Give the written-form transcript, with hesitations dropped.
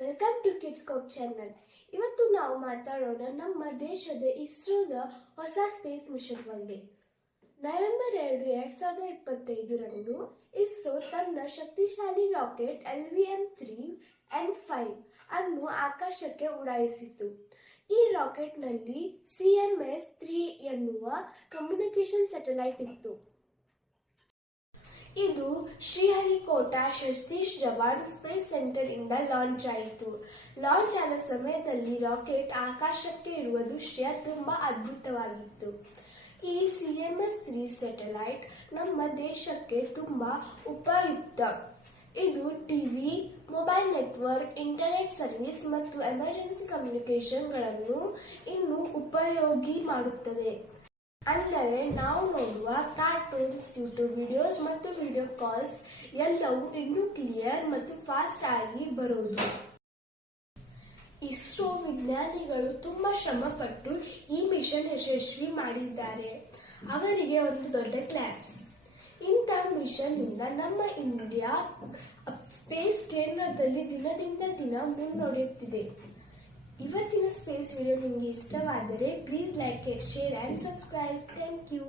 Welcome to ಕಿಡ್ಸ್ಕೋಪ್ channel. ಇವತ್ತು ನಾವು ಮಾತಾಡೋಣ ನಮ್ಮ ದೇಶದ ಇಸ್ರೋದ ಹೊಸ ಸ್ಪೇಸ್ ಮಿಷನ್ ಬಗ್ಗೆ. ನವೆಂಬರ್ 2, 2025ರಂದು ಇಸ್ರೋ ತನ್ನ ಶಕ್ತಿಶಾಲಿ ರಾಕೆಟ್ LVM-3 and 5 ಅನ್ನು ಆಕಾಶಕ್ಕೆ ಉಡಾಯಿಸಿತು. ಈ ರಾಕೆಟ್ನಲ್ಲಿ CMS-3 ಎನ್ನುವ ಕಮ್ಯುನಿಕೇಶನ್ ಸ್ಯಾಟಲೈಟ್ ಇತ್ತು. ಇದು ಶ್ರೀಹರಿಕೋಟಾ ಸತೀಶ್ ಧವನ್ ಸ್ಪೇಸ್ ಸೆಂಟರ್ ಇಂದ ಲಾಂಚ್ ಆಯಿತು. ಲಾಂಚ್ ಆದ ಸಮಯದಲ್ಲಿ ರಾಕೆಟ್ ಆಕಾಶಕ್ಕೆ ಇರುವ ದೃಶ್ಯ ತುಂಬಾ ಅದ್ಭುತವಾಗಿತ್ತು. ಈ CMS-3 ಸ್ಯಾಟಲೈಟ್ ನಮ್ಮ ದೇಶಕ್ಕೆ ತುಂಬಾ ಉಪಯುಕ್ತ. ಇದು TV, mobile network, internet service ಮತ್ತು ಎಮರ್ಜೆನ್ಸಿ ಕಮ್ಯುನಿಕೇಶನ್ಗಳನ್ನು ಇನ್ನೂ ಉಪಯೋಗಿ ಮಾಡುತ್ತದೆ. ಅಂದರೆ ನಾವು ನೋಡುವ ಕಾರ್ಟೂನ್ಸ್, ಯೂಟ್ಯೂಬ್ ವಿಡಿಯೋಸ್ ಮತ್ತು ವಿಡಿಯೋ ಕಾಲ್ಸ್ ಎಲ್ಲವೂ ಇನ್ನೂ ಕ್ಲಿಯರ್ ಮತ್ತು ಫಾಸ್ಟ್ ಆಗಿ ಬರೋದು. ಇಸ್ರೋ ವಿಜ್ಞಾನಿಗಳು ತುಂಬಾ ಶ್ರಮಪಟ್ಟು ಈ ಮಿಷನ್ ಯಶಸ್ವಿ ಮಾಡಿದ್ದಾರೆ. ಅವರಿಗೆ ಒಂದು ದೊಡ್ಡ ಕ್ಲಾಪ್ಸ್. ಇಂಥ ಮಿಷನ್ ಇಂದ ನಮ್ಮ ಇಂಡಿಯಾ ಸ್ಪೇಸ್ ಕೇಂದ್ರದಲ್ಲಿ ದಿನದಿಂದ ದಿನ ಮುನ್ನಡೆಯುತ್ತಿದೆ. ಇವತ್ತಿನ ಸ್ಪೇಸ್ ವಿಡಿಯೋ ನಿಮಗೆ ಇಷ್ಟವಾದರೆ please like, share and subscribe. Thank you.